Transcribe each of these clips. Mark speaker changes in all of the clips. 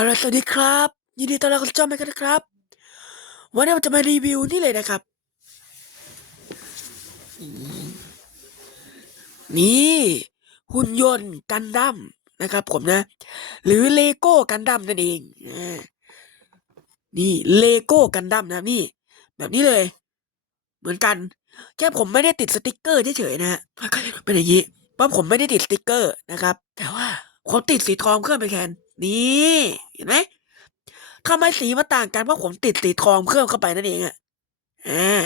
Speaker 1: เอาล่ะสวัสดีครับ ยินดีต้อนรับเข้าสู่ช่อมกันนะครับ วันนี้เราจะมารีวิวนี่เลยนะครับ นี่หุ่นยนต์กันดั้มนะครับ ผมนะ หรือเลโก้กันดั้มนั่นเองนี่เลโก้กันดั้มนะนี่ แบบนี้เลย เหมือนกัน แค่ผมไม่ได้ติดสติกเกอร์เฉยๆนะฮะเป็นอย่างนี้เพราะผมไม่ได้ติดสติกเกอร์นะครับ แต่ว่าผมติดสีทองเครื่องไปแทน นี่เห็นไหมทำไมสีมันต่างกันเพราะผมติดสีทองเพิ่มเข้าไปนั่นเองอะอ่า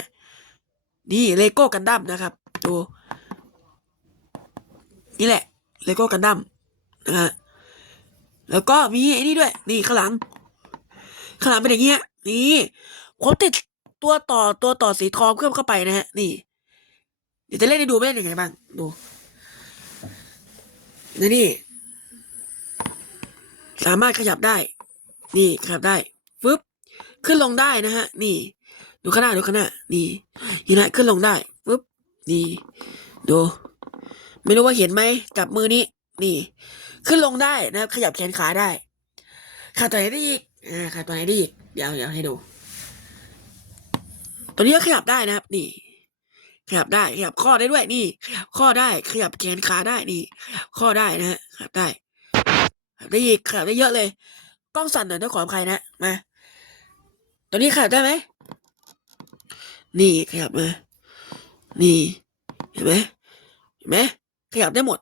Speaker 1: นี่เลโก้กันดั้มนะครับดูนี่แหละเลโก้กันดั้มนะฮะแล้วก็มีไอ้นี่ด้วย นี่ข้างหลังข้างหลังเป็นอย่างเงี้ยนี่ผมติดตัวต่อตัวต่อสีทองเพิ่มเข้าไปนะฮะนี่ เดี๋ยวจะเล่นให้ดูไม่เล่นยังไงบ้างดูนี่นี่ สามารถขยับได้ นี่ขยับได้ฟึบขึ้นลงได้นะฮะ นี่ ดูข้างหน้าดูข้างหน้า นี่เห็นไหมขึ้นลงได้ฟึบนี่ดูไม่รู้ว่าเห็นไหมกับมือนี้ นี่ ขึ้นลงได้นะครับ ขยับแขนขาได้ขาตัวไหนได้อีกอ่าขาตัวไหนได้อีกเดี๋ยวเดี๋ยวให้ดู ตัวนี้ก็ขยับได้นะครับ นี่ ขยับได้ ขยับข้อได้ด้วย นี่ ขยับข้อได้ ขยับแขนขาได้ นี่ ข้อได้นะฮะขยับได้ ได้อีกข่าวได้เยอะเลย กล้องสั่นหน่อยต้องขออภัยนะ มา ตัวนี้ข่าวได้ไหม นี่ขยับมา นี่ เห็นไหมเห็นไหมขยับได้หมด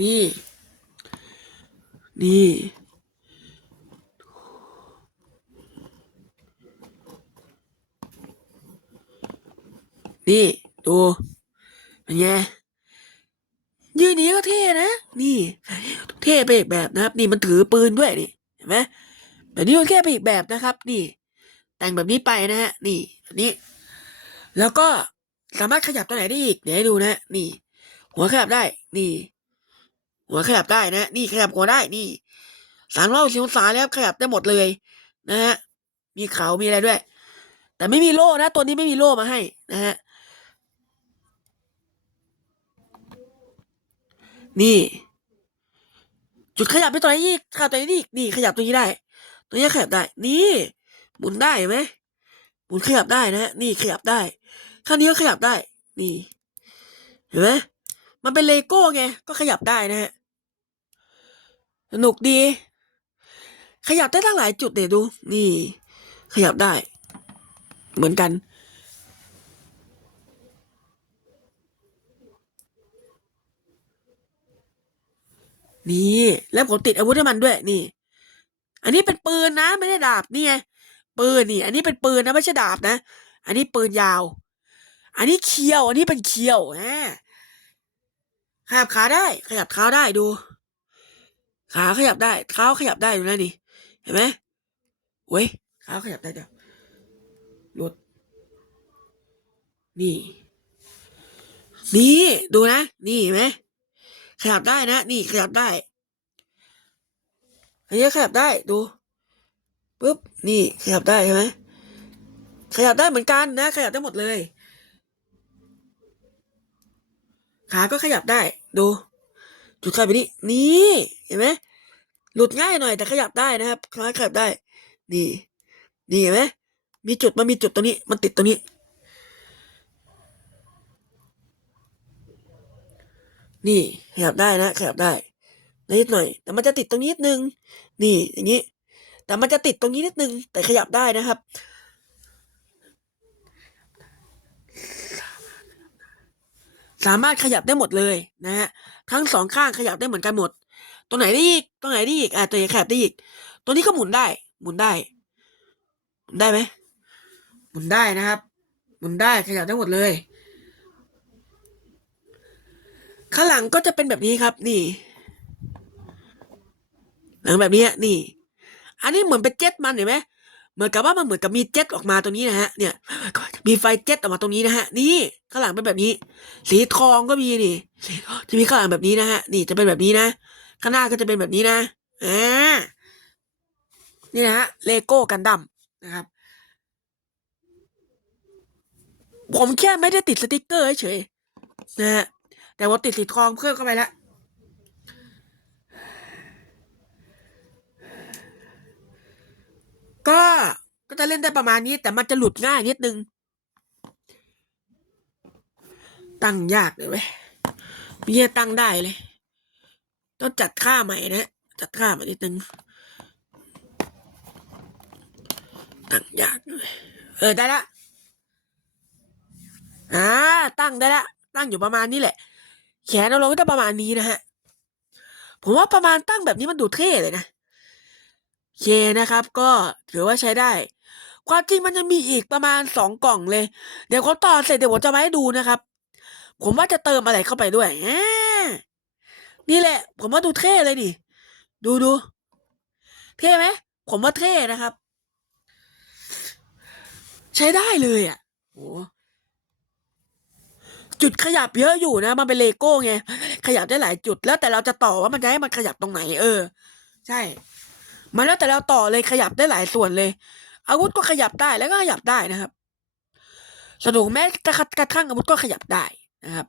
Speaker 1: นี่ นี่ นี่ ดูเป็นไงยืนนี้ก็เท่นะ นี่ เท่ไปอีกแบบนะครับ นี่มันถือปืนด้วยนี่เห็นไหมแบบนี้มันแค่ไปอีกแบบนะครับ นี่ แต่งแบบนี้ไปนะฮะ นี่แบบนี้ แล้วก็สามารถขยับตัวไหนได้อีก เดี๋ยวให้ดูนะ นี่ หัวขยับได้ นี่ หัวขยับได้นะ นี่ขยับหัวได้นี่สามรอบสิบองศาแล้วขยับได้หมดเลย นะฮะมีเขามีอะไรด้วย แต่ไม่มีโล่นะตัวนี้ไม่มีโล่มาให้นะฮะนี่ จุดขยับไปตัวนอีกขยับตัวนี้นี่ขยับตัวนี้ได้ ตัวนี้ขยับได้ นี่หมุนได้ไหมหมุนขยับได้นะฮะนี่ขยับได้ข้างนี้ก็ขยับได้ นี่ เห็นไหม มันเป็นเลโก้ไง ก็ขยับได้นะฮะสนุกดี ขยับได้ตั้งหลายจุดเดี๋ยวดู นี่ ขยับได้ เหมือนกัน นี่ แล้วผมติดอาวุธให้มันด้วย นี่ อันนี้เป็นปืนนะ ไม่ได้ดาบนี่ไงปืนนี่ อันนี้เป็นปืนนะไม่ใช่ดาบนะ อันนี้ปืนยาว อันนี้เคียว อันนี้เป็นเคียวอ่า ขยับขาได้ ขยับเท้าได้ดู ขาขยับได้ เท้าขยับได้ดูนะนี่ เห็นไหมเว้ยเท้าขยับได้เดี๋ยวหลุดนี่ นี่ดูนะ นี่เห็นไหมขยับได้นะ นี่ขยับได้อันนี้ขยับได้ดูปุ๊บนี่ขยับได้ใช่ไหมขยับได้เหมือนกันนะ ขยับได้หมดเลย ขาก็ขยับได้ ดูจุดขยับไปนี่นี่เห็นไหมหลุดง่ายหน่อยแต่ขยับได้นะครับขาขยับได้ นี่ นี่เห็นไหมมีจุดมันมีจุดตรงนี้ มันติดตรงนี้นี่ขยับได้นะขยับได้นิดหน่อย แต่มันจะติดตรงนี้นิดนึง นี่อย่างนี้ แต่มันจะติดตรงนี้นิดนึง แต่ขยับได้นะครับ สามารถขยับได้หมดเลยนะฮะทั้งสองข้างขยับได้เหมือนกันหมด ตรงไหนได้อีกตรงไหนได้อีกอ่าตัวไหนขยับได้อีก ตัวนี้ก็หมุนได้ หมุนได้หมุนได้ไหมหมุนได้นะครับ หมุนได้ขยับได้หมดเลยข้างหลังก็จะเป็นแบบนี้ครับ นี่ หลังแบบนี้นี่ อันนี้เหมือนเป็นเจ็ตมันเห็นไหม เหมือนกับว่ามันเหมือนกับมีเจ็ตออกมาตรงนี้นะฮะ เนี่ย มีไฟเจ็ตออกมาตรงนี้นะฮะ นี่ข้างหลังเป็นแบบนี้ สีทองก็มีนี่ จะมีข้างหลังแบบนี้นะฮะ นี่จะเป็นแบบนี้นะ ข้างหน้าก็จะเป็นแบบนี้นะอ่านี่นะฮะ เลโก้กันดั้มนะครับ ผมแค่ไม่ได้ติดสติกเกอร์เฉยนะฮะ แต่ว่าติดสีทองเพิ่มเข้าไปแล้ว ก็ก็จะเล่นได้ประมาณนี้ แต่มันจะหลุดง่ายนิดนึง ตั้งยากเลยเว้ยไม่ใช่ตั้งได้เลย ต้องจัดค่าใหม่นะจัดค่าใหม่นิดนึงตั้งยากเลยเออได้ละอ่าตั้งได้ละ ตั้งอยู่ประมาณนี้แหละ แขนเราลงก็จะประมาณนี้นะฮะ ผมว่าประมาณตั้งแบบนี้มันดูเท่เลยนะ เคนะครับ ก็ถือว่าใช้ได้ ความจริงมันจะมีอีกประมาณสองกล่องเลย เดี๋ยวเขาต่อเสร็จเดี๋ยวผมจะมาให้ดูนะครับ ผมว่าจะเติมอะไรเข้าไปด้วยนี่แหละ ผมว่าดูเท่เลยนี่ ดูดูเท่ไหมผมว่าเท่นะครับ ใช้ได้เลยอะโอ้จุดขยับเยอะอยู่นะ มันเป็นเลโก้ไง ขยับได้หลายจุดแล้วแต่เราจะต่อว่ามันจะให้มันขยับตรงไหน เออ ใช่ มันแล้วแต่เราต่อเลยขยับได้หลายส่วนเลย อาวุธก็ขยับได้แล้วก็ขยับได้นะครับสนุกแม้กระกระทั่งอาวุธก็ขยับได้นะครับ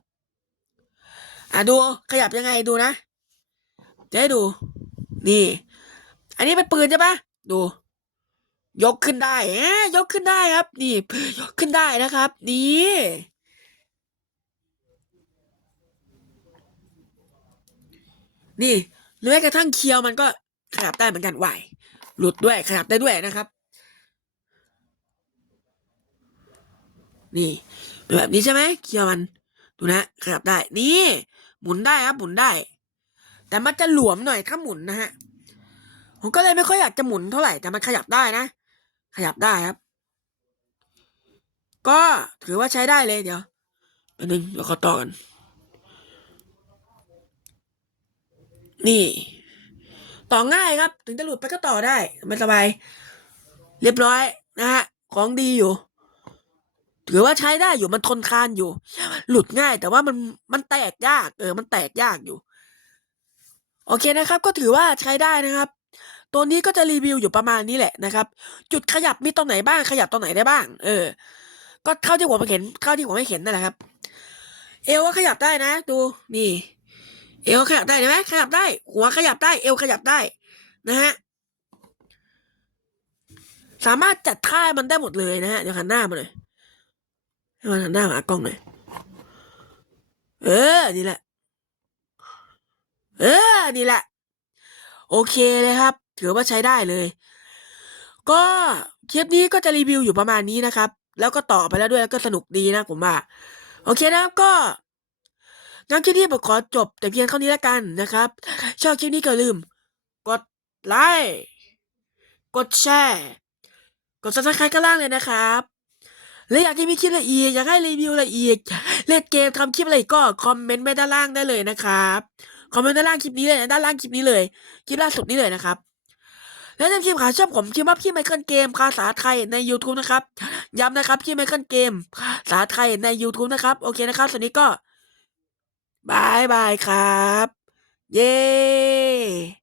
Speaker 1: อะดูขยับยังไงดูนะจะให้ดู นี่ อันนี้เป็นปืนใช่ปะดู ยกขึ้นได้เอ๊ยกขึ้นได้ครับ นี่ยกขึ้นได้นะครับ นี่นี่หรือแม้กระทั่งเคียวมันก็ ขยับได้เหมือนกันไหวหลุดด้วยขยับได้ด้วยนะครับ นี่เป็นแบบนี้ใช่ไหมเคียวมันดูนะขยับได้นี่ หมุนได้ครับหมุนได้ แต่มันจะหลวมหน่อยถ้าหมุนนะฮะผมก็เลยไม่ค่อยอยากจะหมุนเท่าไหร่แต่มันขยับได้นะ ขยับได้ครับ ก็ถือว่าใช้ได้เลยเดี๋ยวอันนึงเดี๋ยวขอต่อกัน นี่ ต่อง่ายครับ ถึงจะหลุดไปก็ต่อได้ไม่สบาย เรียบร้อยนะฮะ ของดีอยู่ ถือว่าใช้ได้อยู่มันทนทานอยู่ หลุดง่าย แต่ว่ามันมันแตกยาก เออ มันแตกยากอยู่ โอเคนะครับ ก็ถือว่าใช้ได้นะครับตัวนี้ก็จะรีวิวอยู่ประมาณนี้แหละนะครับ จุดขยับมีตรงไหนบ้างขยับตรงไหนได้บ้าง เออ ก็เท่าที่ผมเห็นเท่าที่ผมไม่เห็นนั่นแหละครับ เอวก็ขยับได้นะ ดูนี่ เอวขยับได้ไหมขยับได้ หัวขยับได้ เอวขยับได้ นะฮะ สามารถจัดท่ามันได้หมดเลยนะฮะ เดี๋ยวหันหน้ามาหน่อยให้มันหันหน้ามาหากล้องหน่อย เออ นี่แหละ เออ นี่แหละ โอเคเลยครับ ถือว่าใช้ได้เลย ก็คลิปนี้ก็จะรีวิวอยู่ประมาณนี้นะครับ แล้วก็ต่อไปแล้วด้วยแล้วก็สนุกดีนะผมว่า โอเคนะครับก็ งั้นคลิปนี้ผมขอจบแต่เพียงเท่านี้แล้วกันนะครับชอบคลิปนี้ก็ลืม กดไลค์กดแชร์กดซับสไครต์ข้างล่างเลยนะครับและอยากให้มีคลิปอะไรอีกอยากให้รีวิวอะไรอีกเล่นเกมทำคลิปอะไรก็คอมเมนต์ไว้ด้านล่างได้เลยนะครับคอมเมนต์ด้านล่างคลิปนี้เลยด้านล่างคลิปนี้เลยคลิปล่าสุดนี้เลยนะครับและถ้าพิมขาชอบผมพิมพ์ว่าพี่ไมเคิลเกมภาษาไทยใน YouTube นะครับย้ำนะครับพี่ไมเคิลเกมภาษาไทยใน YouTube นะครับโอเคนะครับสวัสดีก็ บายบายครับ เย้